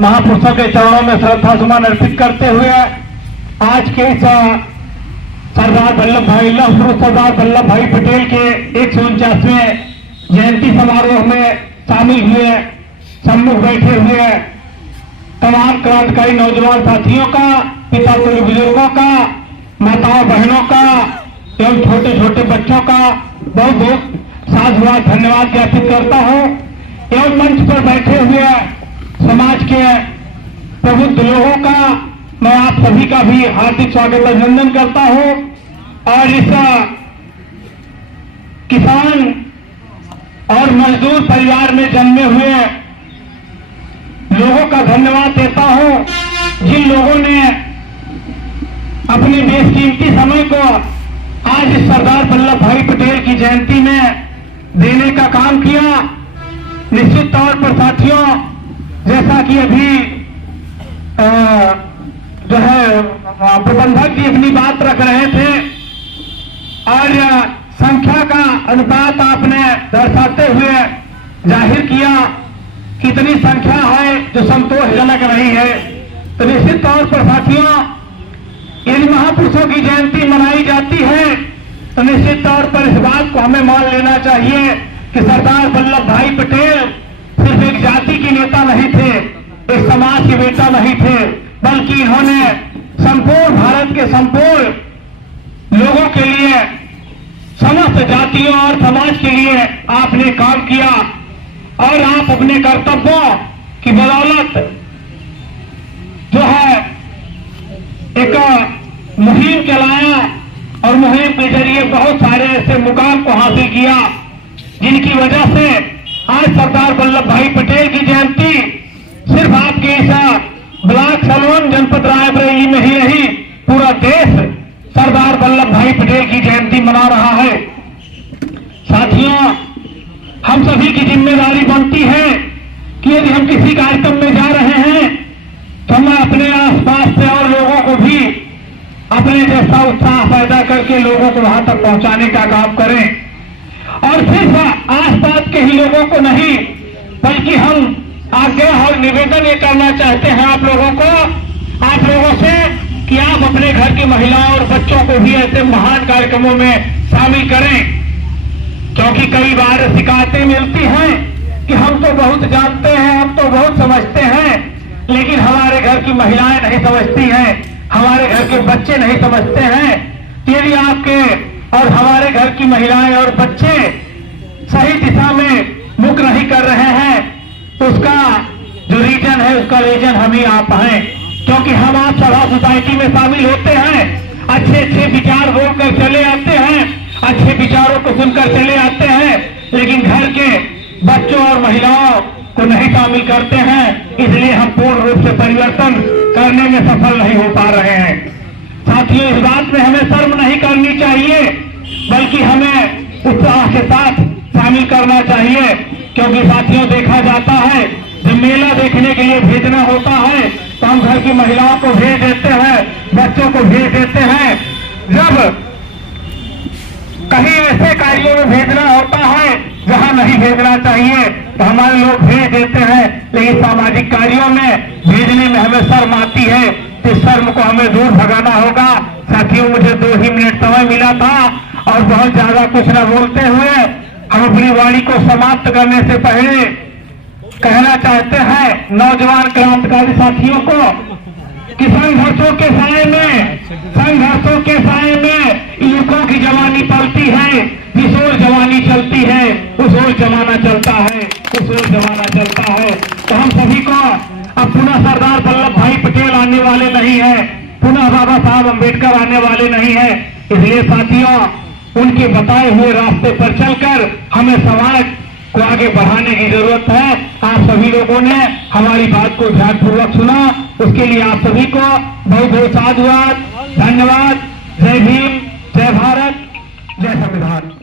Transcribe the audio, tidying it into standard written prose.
महापुरुषों के चरणों में श्रद्धा सुमन अर्पित करते हुए आज के इस सरदार वल्लभ भाई सरदार वल्लभ भाई पटेल के 149वें जयंती समारोह में शामिल हुए सम्मुख बैठे हुए तमाम क्रांतिकारी नौजवान साथियों का, पिता तुल्य बुजुर्गों का, माताओं बहनों का एवं छोटे छोटे बच्चों का बहुत बहुत साधुवाद धन्यवाद ज्ञापित करता हूं। एवं मंच पर बैठे हुए समाज के प्रबुद्ध लोगों का मैं आप सभी का भी हार्दिक स्वागत अभिनंदन करता हूं और इस किसान और मजदूर परिवार में जन्मे हुए लोगों का धन्यवाद देता हूं जिन लोगों ने अपने बेशकीमती समय को आज इस सरदार वल्लभ भाई पटेल की जयंती में देने का काम किया। निश्चित तौर पर साथियों, जैसा कि अभी जो है प्रबंधक जी अपनी बात रख रहे थे और संख्या का अनुपात आपने दर्शाते हुए जाहिर किया कितनी संख्या है जो संतोषजनक रही है। तो निश्चित तौर पर साथियों, यदि महापुरुषों की जयंती मनाई जाती है तो निश्चित तौर पर इस बात को हमें मान लेना चाहिए कि सरदार वल्लभ भाई पटेल सिर्फ एक जाति के नेता नहीं थे, एक समाज के बेटा नहीं थे, बल्कि इन्होंने संपूर्ण भारत के संपूर्ण लोगों के लिए, समस्त जातियों और समाज के लिए आपने काम किया और आप अपने कर्तव्यों की बदौलत जो है एक मुहिम चलाया और मुहिम के जरिए बहुत सारे ऐसे मुकाम को हासिल किया जिनकी वजह से आज सरदार वल्लभ भाई पटेल की जयंती सिर्फ आपके इस ब्लॉक सलोन जनपद रायबरेली में ही नहीं, पूरा देश सरदार वल्लभ भाई पटेल की जयंती मना रहा है। साथियों, हम सभी की जिम्मेदारी बनती है कि यदि हम किसी कार्यक्रम में जा रहे हैं तो हम अपने आसपास से और लोगों को भी अपने जैसा उत्साह पैदा करके लोगों को वहां तक पहुंचाने का काम करें और सिर्फ आसपास के ही लोगों को नहीं, बल्कि हम आग्रह और निवेदन ये करना चाहते हैं आप लोगों से कि आप अपने घर की महिलाओं और बच्चों को भी ऐसे महान कार्यक्रमों में शामिल करें, क्योंकि कई बार शिकायतें मिलती हैं कि हम तो बहुत जानते हैं, हम तो बहुत समझते हैं, लेकिन हमारे घर की महिलाएं नहीं समझती हैं, हमारे घर के बच्चे नहीं समझते हैं। यदि आपके और हमारे घर की महिलाएं और बच्चे सही दिशा में मुख नहीं कर रहे हैं तो उसका जो रीजन है, उसका रीजन हम ही आप हैं, क्योंकि हम आप सभा सोसाइटी में शामिल होते हैं, अच्छे अच्छे विचार बोलकर चले आते हैं, अच्छे विचारों को सुनकर चले आते हैं, लेकिन घर के बच्चों और महिलाओं को नहीं शामिल करते हैं, इसलिए हम पूर्ण रूप से परिवर्तन करने में सफल नहीं हो पा रहे हैं। साथियों, इस बात में हमें शर्म नहीं करनी चाहिए, बल्कि हमें उत्साह के साथ शामिल करना चाहिए, क्योंकि साथियों देखा जाता है जब मेला देखने के लिए भेजना होता है तो हम घर की महिलाओं को भेज देते हैं, बच्चों को भेज देते हैं। जब कहीं ऐसे कार्यों में भेजना होता है जहां नहीं भेजना चाहिए तो हमारे लोग भेज देते हैं, लेकिन सामाजिक कार्यों में भेजने में हमें शर्म आती है। इस शर्म को हमें दूर भगाना होगा। साथियों, मुझे 2 ही मिनट समय मिला था और बहुत ज्यादा कुछ न बोलते हुए हम अपनी वाणी को समाप्त करने से पहले कहना चाहते हैं नौजवान क्रांतिकारी साथियों को कि संघर्षों के साए में युवकों की जवानी पलती है, जिस ओर जवानी चलती है उस ओर जमाना चलता है, उस ओर जमाना चलता है। तो हम सभी को अब पुनः सरदार वल्लभ भाई पटेल आने वाले नहीं है, पुनः बाबा साहब अम्बेडकर आने वाले नहीं है, इसलिए साथियों उनके बताए हुए रास्ते पर चलकर हमें समाज को आगे बढ़ाने की जरूरत है। आप सभी लोगों ने हमारी बात को ध्यानपूर्वक सुना, उसके लिए आप सभी को बहुत बहुत साधुवाद, धन्यवाद। जय भीम, जय भारत, जय संविधान।